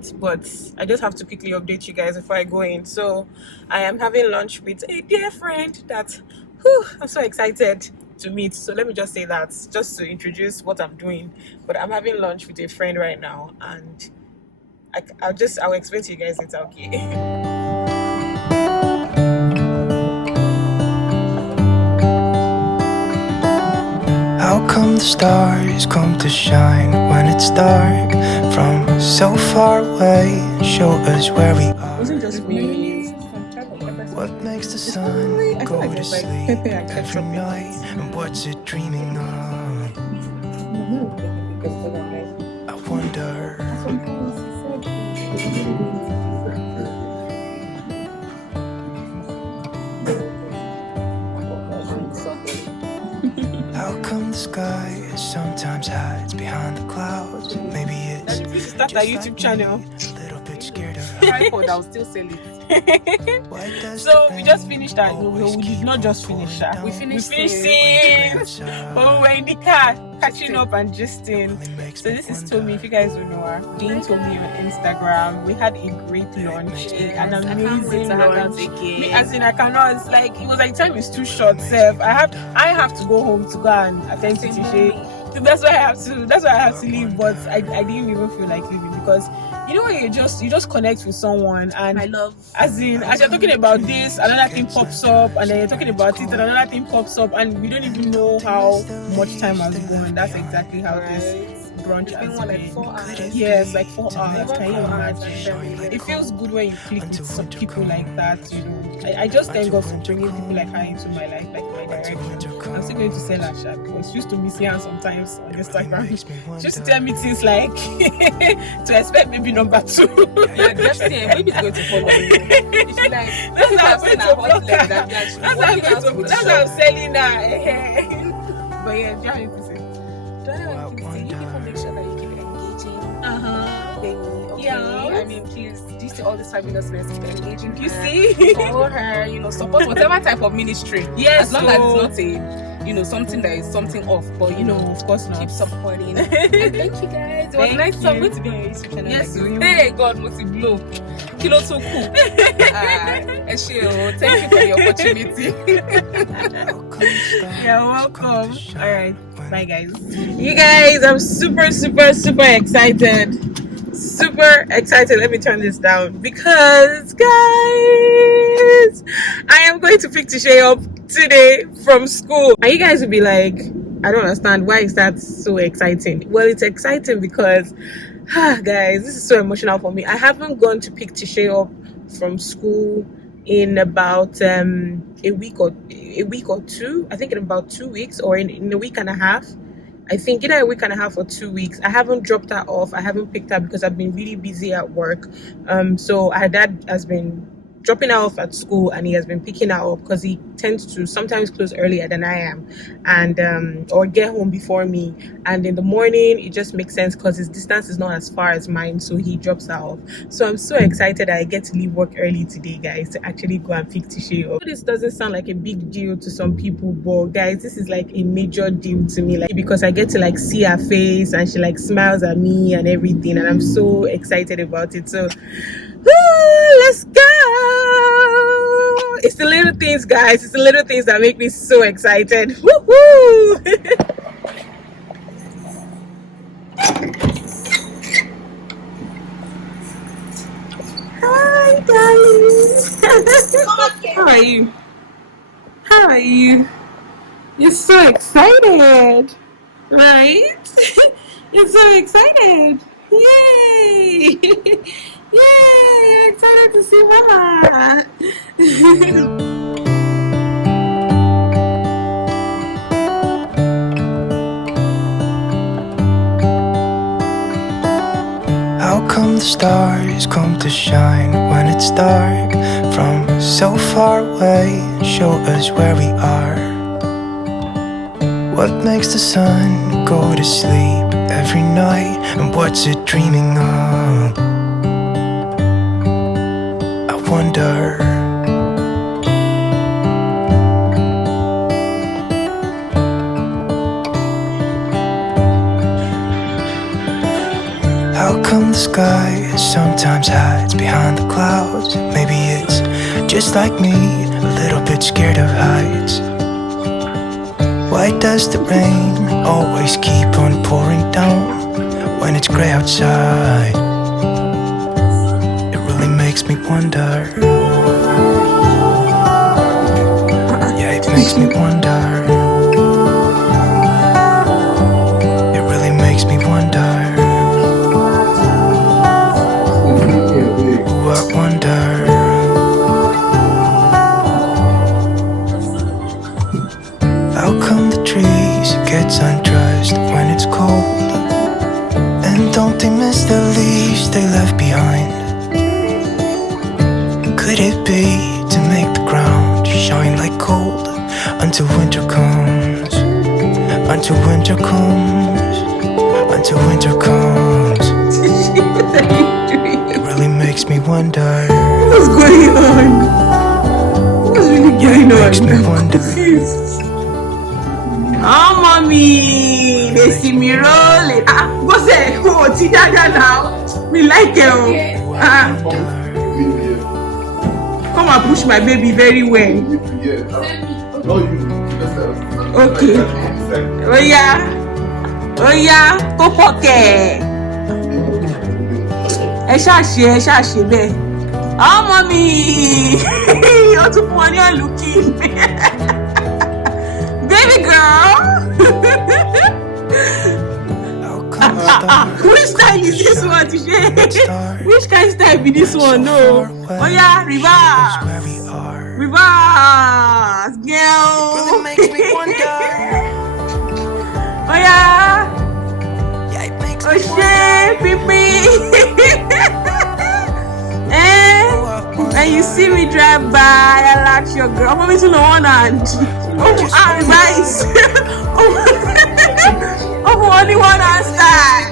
it, but I just have to quickly update you guys before I go in. So I am having lunch with a dear friend that I'm so excited to meet. So let me just say that just to introduce what I'm doing. But I'm having lunch with a friend right now, and I'll explain to you guys later, okay? How come the stars come to shine when it's dark from so far away? Show us where we are. Wasn't just me. What makes the sun go to sleep every night? And what's it dreaming of? I wonder. How come the sky sometimes hides behind the clouds? Maybe it's If you start a YouTube channel, a little bit scared of tripod, I'll still sell it. So we just finished that. We did not just finish that. We finished scenes. Oh, we were in the car catching up and gisting. So this is Tommy. If you guys don't know her, Dean told me on Instagram. We had a great lunch, an amazing lunch. Me, as in, I cannot. It's like it was like time is too short. Sef. I have to go home to go and attend to Tise. So that's why I have to leave. But I didn't even feel like leaving because you know when you just connect with someone, and I love, as you're talking about this, another thing pops up, and then you're talking about it, and another thing pops up, and we don't even know how much time has gone. That's exactly how this brunch has been. like 4 hours. Yes, like 4 hours. Can you imagine? It feels good when you click with some people like that. You know, I just thank God for bringing people like her into my life, like my direction. I'm still going to sell her shop because she used to miss her sometimes on Instagram. She used to tell me things like to expect maybe number 2. Yeah, just maybe it's going to follow you. It's like That's how I'm going to block her. That's how I'm selling her. But yeah, do you have anything to say? Do I have anything to say? You need to make sure that you keep it engaging. Bemi, okay? Yeah. I mean, please, do you see all this fabulousness? Keep engaging. You her, see? follow her. Support whatever type of ministry. Yes, as long as it's not a something that is something off. But No, of course not. keep supporting. And thank you guys. It was Thank nice. you. So I'm going to be on your YouTube channel. Yes, like, we will. hey God, multi blow. Kilo so cool. Thank you for the opportunity. You're welcome. All right, bye guys. You guys, I'm super excited. Super excited. Let me turn this down because, guys, I am going to pick Tise up today from school. And you guys will be like, I don't understand. Why is that so exciting? Well, it's exciting because, guys, this is so emotional for me. I haven't gone to pick Tise up from school in about a week or 2. I think in about 2 weeks or in a week and a half. I think either a week and a half or 2 weeks. I haven't dropped her off. I haven't picked her because I've been really busy at work. So her dad has been dropping her off at school, and he has been picking her up because he tends to sometimes close earlier than I am, and or get home before me. And in the morning, it just makes sense because his distance is not as far as mine, so he drops her off. So I'm so excited that I get to leave work early today, guys, to actually go and pick Tise up. This doesn't sound like a big deal to some people, but guys, this is like a major deal to me, like because I get to like see her face and she like smiles at me and everything, and I'm so excited about it. So let's go. It's the little things, guys. It's the little things that make me so excited. Woo-hoo! Hi, guys. How are you? How are you? You're so excited, right? You're so excited. Yay! Yay! I'm excited to see Mama. How come the stars come to shine when it's dark from so far away? Show us where we are. What makes the sun go to sleep every night? And what's it dreaming of? I wonder. How come the sky sometimes hides behind the clouds. Maybe it's just like me, a little bit scared of heights. Why does the rain always keep on pouring down when it's gray outside? It really makes me wonder. Yeah, it makes me wonder. It really makes me wonder. Ooh, I wonder. How come the trees get undressed when it's cold? And don't they miss the leaves they left behind? Could it be to make the ground shine like gold until winter comes? Until winter comes. Until winter comes. It really makes me wonder. What's going on? What's really going on? It makes me wonder. Oh, mommy, they see me rolling. Go say, oh, Tidada now. We like it. Come and push my baby very well. Okay. Oh yeah, go pocket. Ẹ ṣáṣe bẹ́ẹ̀. Oh, mommy, ó tún fún ọ ní ọ̀lùkì. Baby girl. Which style is this one, Tise? Which kind of style be this one? No. Oh yeah, reverse, girl. Really makes me wonder. Oh yeah. Yeah, it makes Oh me shit, Pipi. And you see me drive by, I like your girl. I'm to the one hand. Oh, reverse. Oh, only one hand style.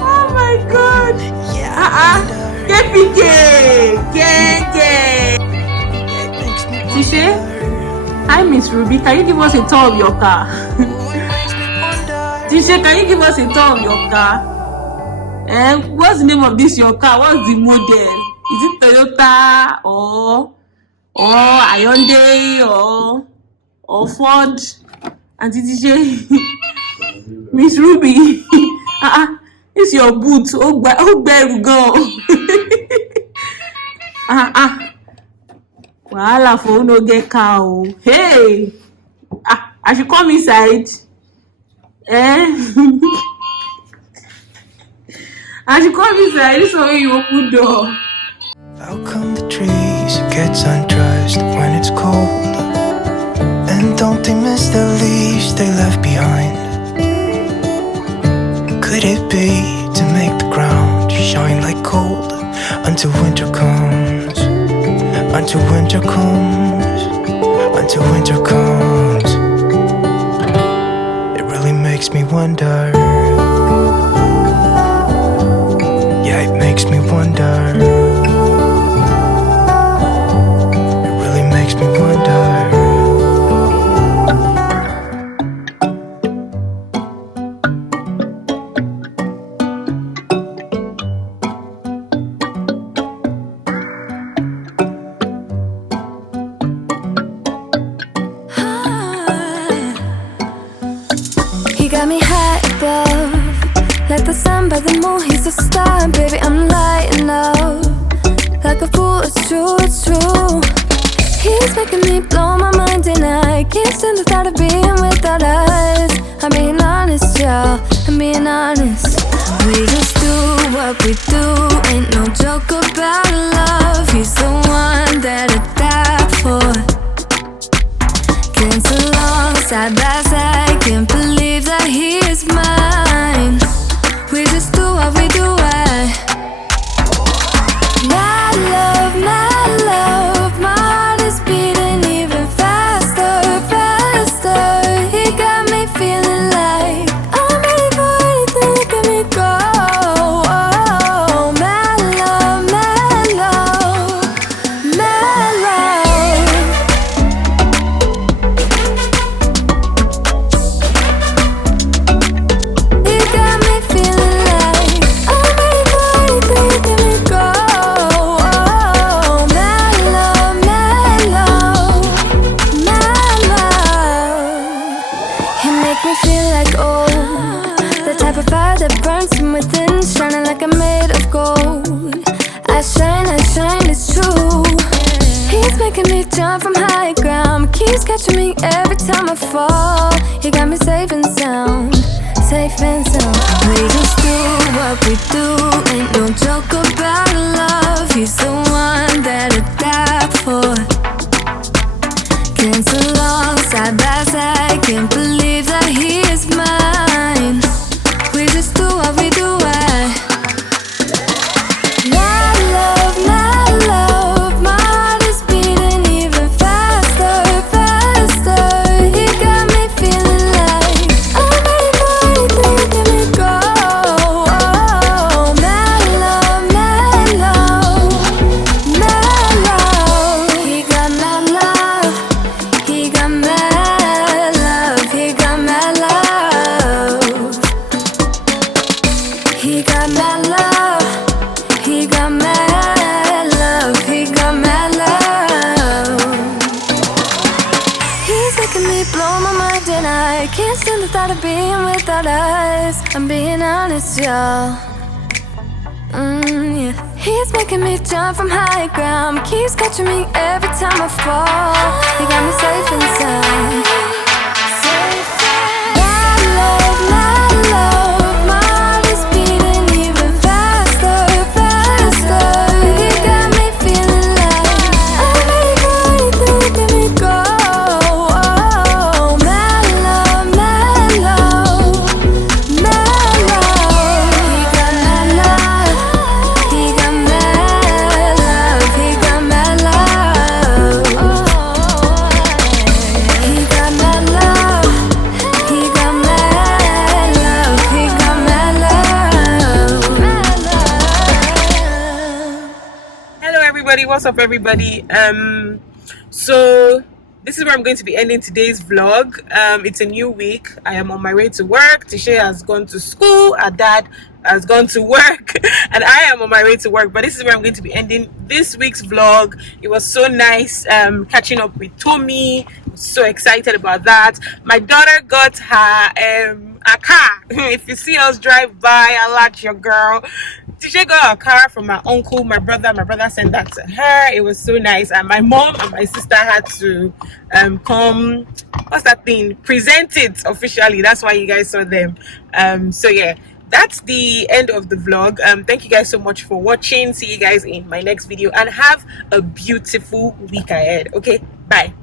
Oh my God. KPK. Tise, hi Miss Ruby, can you give us a tour of your car? Tise, can you give us a tour of your car? What's the name of this your car? What's the model? Is it Toyota or Hyundai or Ford? And Tise, Miss Ruby, it's your boot. Oh, better go. Wahala for no get cow. Hey, I should come inside. I should come inside. This way you open door. How come the trees get undressed when it's cold? And don't they miss the leaves they left behind? Could it be to make the ground shine like gold until winter comes? Until winter comes. Until winter comes. It really makes me wonder. Yeah, it makes me wonder. It really makes me wonder. Got me high above, like the sun by the moon, he's a star. Baby, I'm lighting up, like a fool, it's true, it's true. He's making me blow my mind and I can't stand the thought of being without us. I'm being honest, y'all, I'm being honest. We just do what we do, ain't no joke about love. He's the one that I die for. Dance along, side by side, can't believe that he is mine. We just do what we do, my love, my heart is beating even faster, faster. He got me feeling like I'm ready for anything, look at me go. Oh, my making me jump from high ground, keeps catching me every time I fall. He got me safe and sound, safe and sound. We just do what we do, ain't no joke about love. He's the one that I die for. Dance along side by side, can't believe that he is mine. We just do what we do, my love, my heart is beating even faster, faster. He got me feeling like I'm ready for anything, let me go. Oh, my love, my love, my love. He got my love, he got my love, he got my love. He got my love, he got my love, he got my love. He's making me blow my mind and I can't stand the thought of being without us. I'm being honest, y'all. Yeah. He's making me jump from high ground, keeps catching me every time I fall. He got me safe and sound. My love, my heart is beating even faster, faster. He got me feeling like I'm ready for anything, let me go. Oh, my love, my love, my love. He got my love, he got my love, he got my love. He got my love, he got my love, he got my love. Hello everybody, what's up everybody? So this is where I'm going to be ending today's vlog. It's a new week. I am on my way to work. Tise has gone to school, our dad has gone to work, and I am on my way to work. But this is where I'm going to be ending this week's vlog. It was so nice catching up with Tommy. So excited about that. My daughter got her a car. If you see us drive by, I like your girl. Tise got a car from my uncle, my brother. My brother sent that to her. It was so nice. And my mom and my sister had to come, what's that thing? Present it officially. That's why you guys saw them. So yeah, that's the end of the vlog. Thank you guys so much for watching. See you guys in my next video and have a beautiful week ahead. Okay, bye.